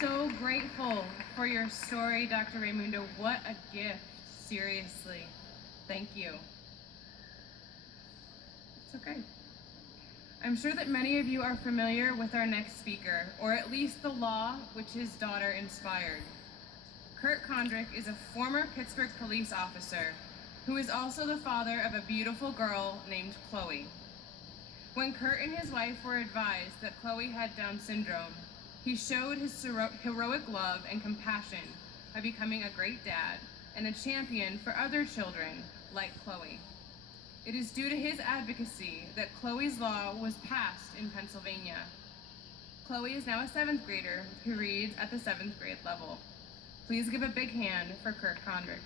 so grateful for your story, Dr. Raimundo. What a gift, seriously. Thank you. It's okay. I'm sure that many of you are familiar with our next speaker, or at least the law which his daughter inspired. Kurt Kondrick is a former Pittsburgh police officer who is also the father of a beautiful girl named Chloe. When Kurt and his wife were advised that Chloe had Down syndrome, he showed his heroic love and compassion by becoming a great dad and a champion for other children like Chloe. It is due to his advocacy that Chloe's Law was passed in Pennsylvania. Chloe is now a 7th grader who reads at the 7th grade level. Please give a big hand for Kurt Kondrick.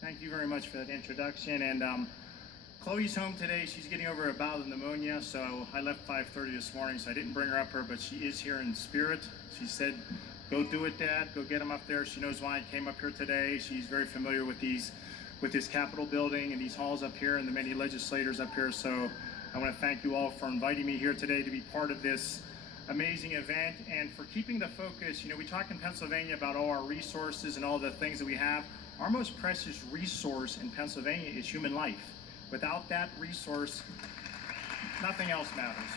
Thank you very much for that introduction. And Chloe's home today. She's getting over a bout of pneumonia, so I left 5:30 this morning, so I didn't bring her up here, but she is here in spirit. She said, "Go do it, Dad. Go get him up there." She knows why I came up here today. She's very familiar with this Capitol building and these halls up here and the many legislators up here. So I want to thank you all for inviting me here today to be part of this amazing event and for keeping the focus. You know, we talk in Pennsylvania about all our resources and all the things that we have. Our most precious resource in Pennsylvania is human life. Without that resource, nothing else matters.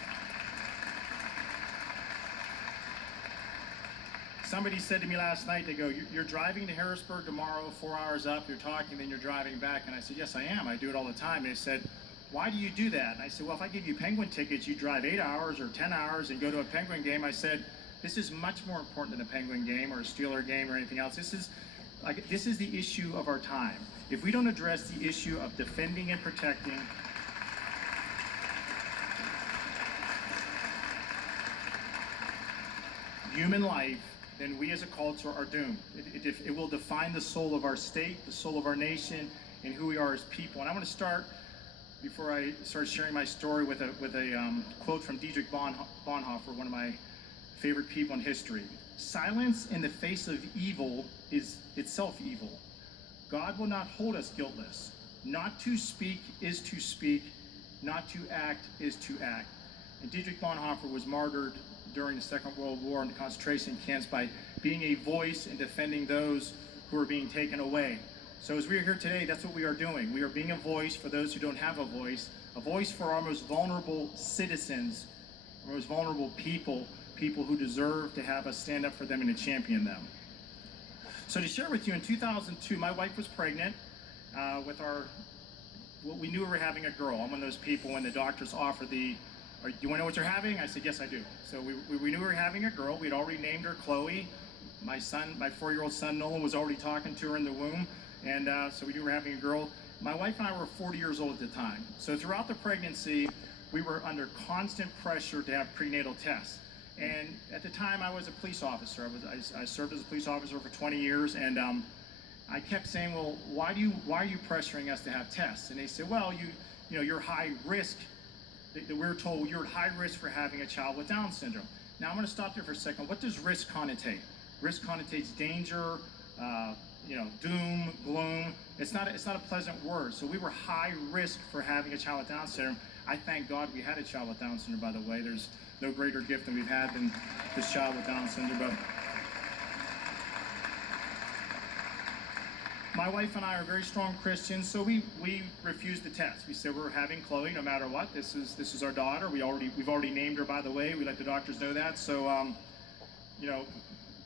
Somebody said to me last night, they go, "You're driving to Harrisburg tomorrow, 4 hours up, you're talking, then you're driving back." And I said, "Yes, I am. I do it all the time." And they said, "Why do you do that?" And I said, "Well, if I give you Penguin tickets, you drive 8 hours or 10 hours and go to a Penguin game." I said, "This is much more important than a Penguin game or a Steeler game or anything else. This is the issue of our time. If we don't address the issue of defending and protecting human life, then we as a culture are doomed. It will define the soul of our state, the soul of our nation, and who we are as people." And I want to start, before I start sharing my story, with a quote from Dietrich Bonhoeffer, one of my favorite people in history. "Silence in the face of evil is itself evil. God will not hold us guiltless. Not to speak is to speak. Not to act is to act." And Dietrich Bonhoeffer was martyred during the Second World War in the concentration camps by being a voice and defending those who are being taken away. So as we are here today, that's what we are doing. We are being a voice for those who don't have a voice for our most vulnerable citizens, our most vulnerable people who deserve to have us stand up for them and to champion them. So to share with you, in 2002, my wife was pregnant with we knew we were having a girl. I'm one of those people when the doctors offer do you want to know what you're having? I said, "Yes, I do." So we knew we were having a girl. We'd already named her Chloe. My 4-year-old son, Nolan, was already talking to her in the womb. And so we knew we were having a girl. My wife and I were 40 years old at the time. So throughout the pregnancy, we were under constant pressure to have prenatal tests. And at the time, I was a police officer. I served as a police officer for 20 years, and I kept saying, "Well, why are you pressuring us to have tests?" And they said, "Well, you're high risk." We were told you're at high risk for having a child with Down syndrome. Now I'm going to stop there for a second. What does risk connotate? Risk connotates danger, doom, gloom. It's not a pleasant word. So we were high risk for having a child with Down syndrome. I thank God we had a child with Down syndrome, by the way. There's no greater gift than we've had than this child with Down syndrome. But my wife and I are very strong Christians, so we refused the test. We said we're having Chloe no matter what. This is our daughter. We've already named her, by the way. We let the doctors know that. So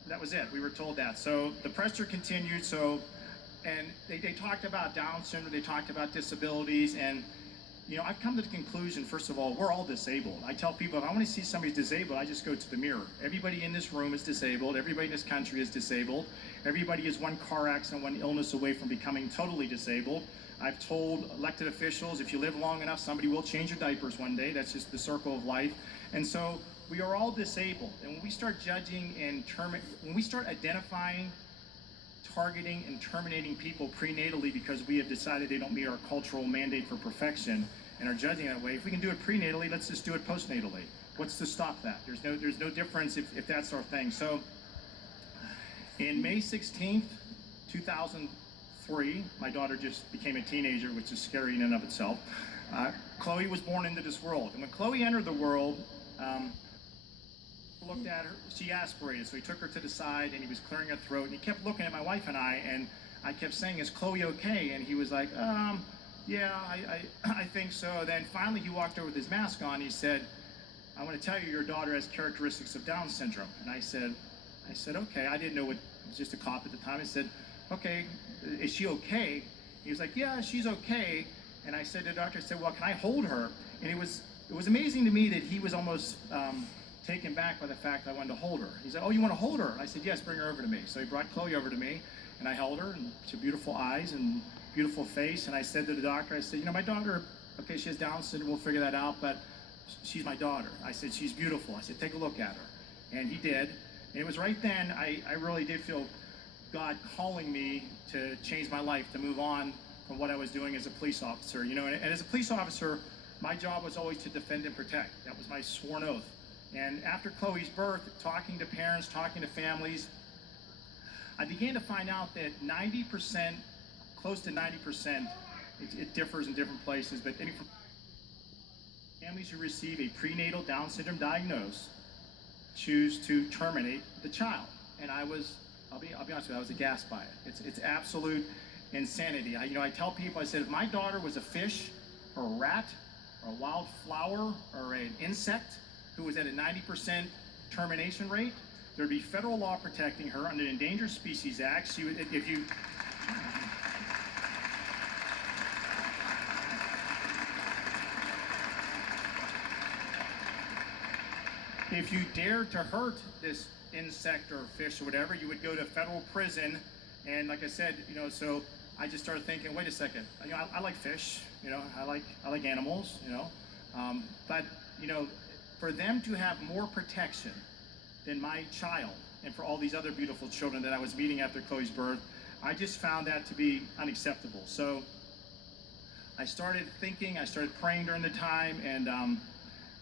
that was it. We were told that. So the pressure continued. And they talked about Down syndrome. They talked about disabilities. And I've come to the conclusion, first of all, we're all disabled. I tell people, if I want to see somebody disabled, I just go to the mirror. Everybody in this room is disabled. Everybody in this country is disabled. Everybody is one car accident, one illness away from becoming totally disabled. I've told elected officials, if you live long enough, somebody will change your diapers one day. That's just the circle of life. And so we are all disabled. And when we start judging and when we start identifying, targeting, and terminating people prenatally because we have decided they don't meet our cultural mandate for perfection and are judging that way, if we can do it prenatally, let's just do it postnatally. What's to stop that? There's no difference if that's our thing. So in May 16th, 2003, my daughter just became a teenager, which is scary in and of itself. Chloe was born into this world. And when Chloe entered the world, looked at her, she aspirated, so he took her to the side and he was clearing her throat, and he kept looking at my wife and I kept saying, "Is Chloe okay?" And he was like, yeah, I think so. Then finally he walked over with his mask on. He said, "I want to tell you, your daughter has characteristics of Down syndrome." And I said, okay. I didn't know what, I was just a cop at the time. I said, "Okay, is she okay?" He was like, "Yeah, she's okay." And I said to the doctor, I said, "Well, can I hold her?" And it was amazing to me that he was almost taken back by the fact I wanted to hold her. He said, "Oh, you want to hold her?" I said, "Yes, bring her over to me." So he brought Chloe over to me, and I held her, and she had beautiful eyes and beautiful face. And I said to the doctor, I said, "My daughter, okay, she has Down syndrome, we'll figure that out, but she's my daughter." I said, "She's beautiful." I said, "Take a look at her." And he did. And it was right then I really did feel God calling me to change my life, to move on from what I was doing as a police officer. And as a police officer, my job was always to defend and protect. That was my sworn oath. And after Chloe's birth, talking to parents, talking to families, I began to find out that 90%, close to 90%, it differs in different places, but families who receive a prenatal Down syndrome diagnosis choose to terminate the child. And I'll be honest with you, I was aghast by it. It's absolute insanity. I tell people, I said, if my daughter was a fish or a rat or a wild flower or an insect who was at a 90% termination rate, there'd be federal law protecting her under the Endangered Species Act. She would, if you dared to hurt this insect or fish or whatever, you would go to federal prison. And like I said, so I just started thinking, wait a second, I like fish, I like animals, but for them to have more protection than my child and for all these other beautiful children that I was meeting after Chloe's birth, I just found that to be unacceptable. So I started thinking, I started praying during the time, and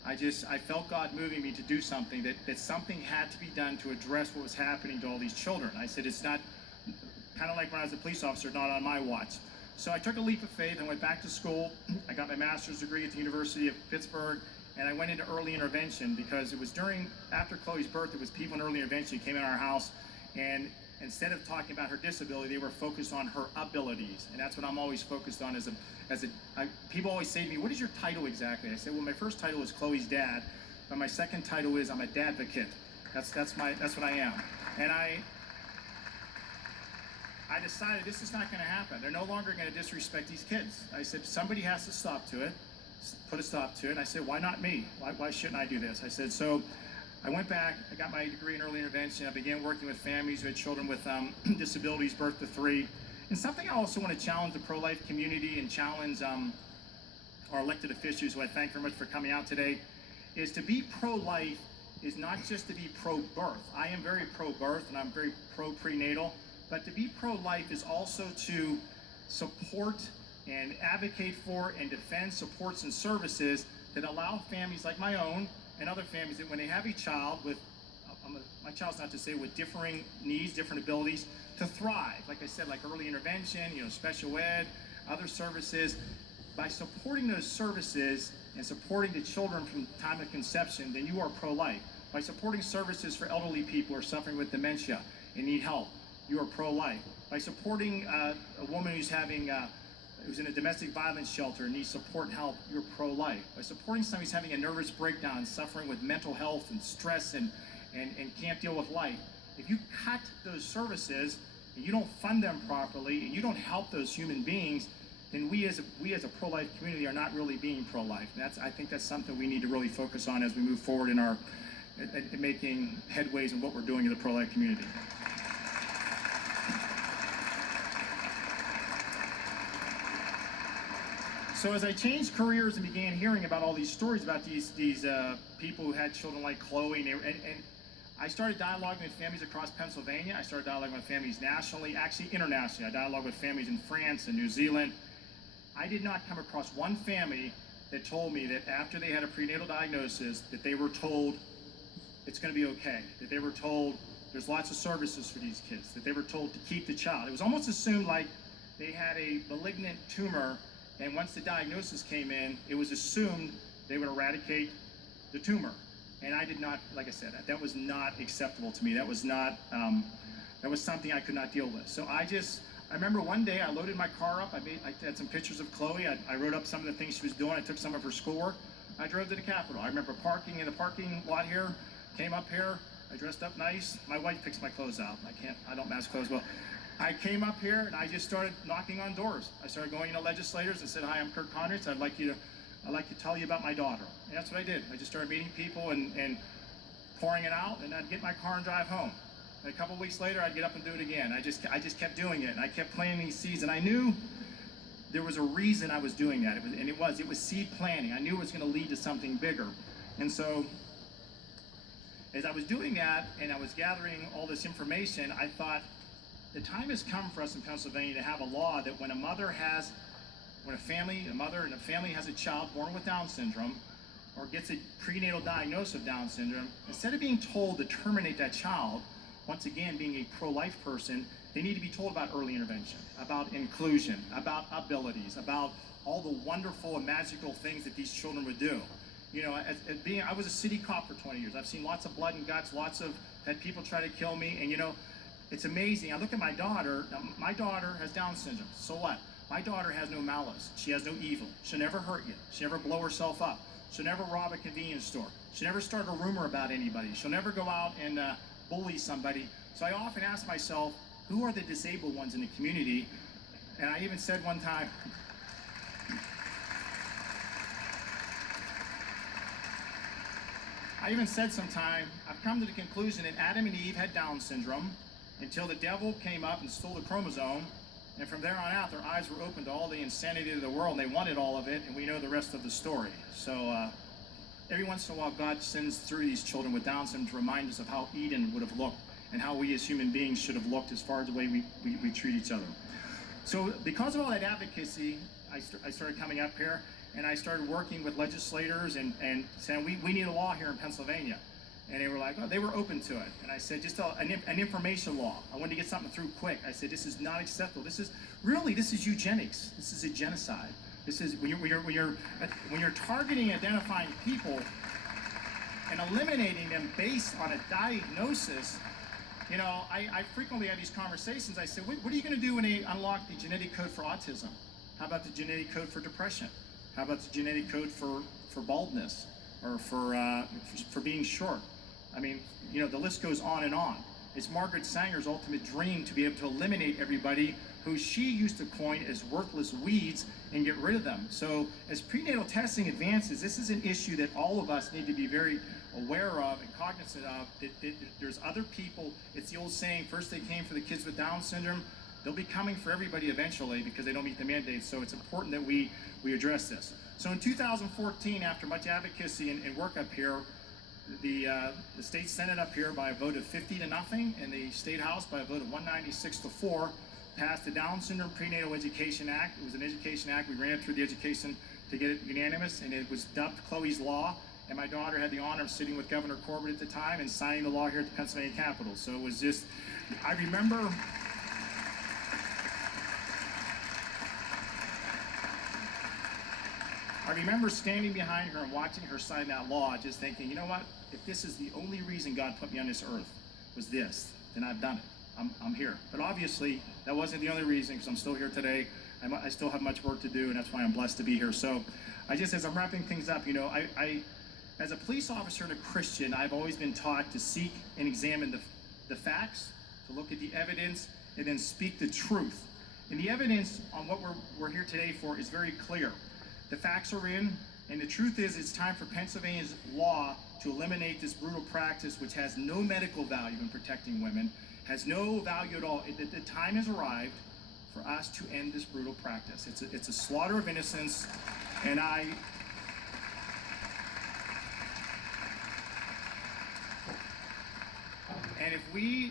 I felt God moving me to do something, that something had to be done to address what was happening to all these children. I said, it's not, kind of like when I was a police officer, not on my watch. So I took a leap of faith. I went back to school. I got my master's degree at the University of Pittsburgh, and I went into early intervention because it was after Chloe's birth, it was people in early intervention who came in our house, and instead of talking about her disability, they were focused on her abilities. And that's what I'm always focused on people always say to me, "What is your title exactly?" I say, "Well, my first title is Chloe's dad, but my second title is I'm a dadvocate." That's what I am. And I decided this is not going to happen. They're no longer going to disrespect these kids. I said, somebody has to put a stop to it. And I said, why not me? Why shouldn't I do this? I said, so I went back, I got my degree in early intervention. I began working with families who had children with disabilities, birth to 3. And something I also want to challenge the pro-life community and challenge our elected officials, who I thank very much for coming out today, is to be pro-life is not just to be pro-birth. I am very pro-birth and I'm very pro-prenatal, but to be pro-life is also to support and advocate for and defend supports and services that allow families like my own and other families that when they have a child with, my child's not to say with differing needs, different abilities, to thrive. Like I said, like early intervention, special ed, other services. By supporting those services and supporting the children from time of conception, then you are pro-life. By supporting services for elderly people who are suffering with dementia and need help, you are pro-life. By supporting a woman who's in a domestic violence shelter and needs support and help, you're pro-life. By supporting somebody who's having a nervous breakdown, suffering with mental health and stress and can't deal with life, if you cut those services and you don't fund them properly and you don't help those human beings, then we as a pro-life community are not really being pro-life. And I think that's something we need to really focus on as we move forward in making headways in what we're doing in the pro-life community. So as I changed careers and began hearing about all these stories about these people who had children like Chloe, and I started dialoguing with families across Pennsylvania. I started dialoguing with families nationally, actually internationally. I dialogued with families in France and New Zealand. I did not come across one family that told me that after they had a prenatal diagnosis that they were told it's going to be okay, that they were told there's lots of services for these kids, that they were told to keep the child. It was almost assumed like they had a malignant tumor, and once the diagnosis came in, it was assumed they would eradicate the tumor. And I did not, like I said, that was not acceptable to me. That was not, that was something I could not deal with. So I remember one day I loaded my car up. I had some pictures of Chloe. I wrote up some of the things she was doing. I took some of her schoolwork. I drove to the Capitol. I remember parking in the parking lot here, came up here. I dressed up nice. My wife picks my clothes out. I don't match clothes well. I came up here and I just started knocking on doors. I started going to legislators and said, "Hi, I'm Kurt Conrad. I'd like to tell you about my daughter." And that's what I did. I just started meeting people and pouring it out, and I'd get in my car and drive home. And a couple of weeks later, I'd get up and do it again. I just kept doing it, and I kept planting these seeds, and I knew there was a reason I was doing that. It was seed planting. I knew it was going to lead to something bigger. And so, as I was doing that, and I was gathering all this information, I thought, the time has come for us in Pennsylvania to have a law that when a mother and a family has a child born with Down syndrome, or gets a prenatal diagnosis of Down syndrome, instead of being told to terminate that child, once again being a pro-life person, they need to be told about early intervention, about inclusion, about abilities, about all the wonderful and magical things that these children would do. You know, I was a city cop for 20 years. I've seen lots of blood and guts, had people try to kill me, and you know, it's amazing. I look at my daughter. Now, my daughter has Down syndrome. So what? My daughter has no malice. She has no evil. She'll never hurt you. She'll never blow herself up. She'll never rob a convenience store. She'll never start a rumor about anybody. She'll never go out and bully somebody. So I often ask myself, who are the disabled ones in the community? And I even said one time, sometime, I've come to the conclusion that Adam and Eve had Down syndrome until the devil came up and stole the chromosome. And from there on out, their eyes were open to all the insanity of the world, and they wanted all of it, and we know the rest of the story. So every once in a while, God sends through these children with Down syndrome to remind us of how Eden would have looked and how we as human beings should have looked as far as the way we treat each other. So because of all that advocacy, I started coming up here, and I started working with legislators and saying, we need a law here in Pennsylvania. And they were like, oh, they were open to it. And I said, just an information law. I wanted to get something through quick. I said, this is not acceptable. This is eugenics. This is a genocide. This is when you're targeting, identifying people and eliminating them based on a diagnosis. You know, I frequently have these conversations. I say, what are you going to do when they unlock the genetic code for autism? How about the genetic code for depression? How about the genetic code for baldness or for being short? I mean, you know, the list goes on and on. It's Margaret Sanger's ultimate dream to be able to eliminate everybody who she used to coin as worthless weeds and get rid of them. So as prenatal testing advances, this is an issue that all of us need to be very aware of and cognizant of. That there's other people. It's the old saying, first they came for the kids with Down syndrome, they'll be coming for everybody eventually because they don't meet the mandates. So it's important that we address this. So in 2014, after much advocacy and work up here, the state Senate up here by a vote of 50-0, and the state House by a vote of 196-4 passed the Down Syndrome Prenatal Education Act. It was an education act. We ran it through the education to get it unanimous, and it was dubbed Chloe's Law. And my daughter had the honor of sitting with Governor Corbett at the time and signing the law here at the Pennsylvania Capitol. So it was just, I remember standing behind her and watching her sign that law, just thinking, you know what? If this is the only reason God put me on this earth was this, then I've done it. I'm here. But obviously, that wasn't the only reason, because I'm still here today. I still have much work to do, and that's why I'm blessed to be here. So, as I'm wrapping things up, you know, as a police officer and a Christian, I've always been taught to seek and examine the facts, to look at the evidence, and then speak the truth. And the evidence on what we're here today for is very clear. The facts are in, and the truth is it's time for Pennsylvania's law to eliminate this brutal practice, which has no medical value in protecting women, has no value at all. The time has arrived for us to end this brutal practice. It's a slaughter of innocence, and if we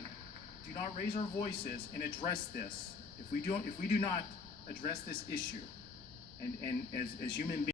do not raise our voices and address this, if we do not address this issue, and as human beings,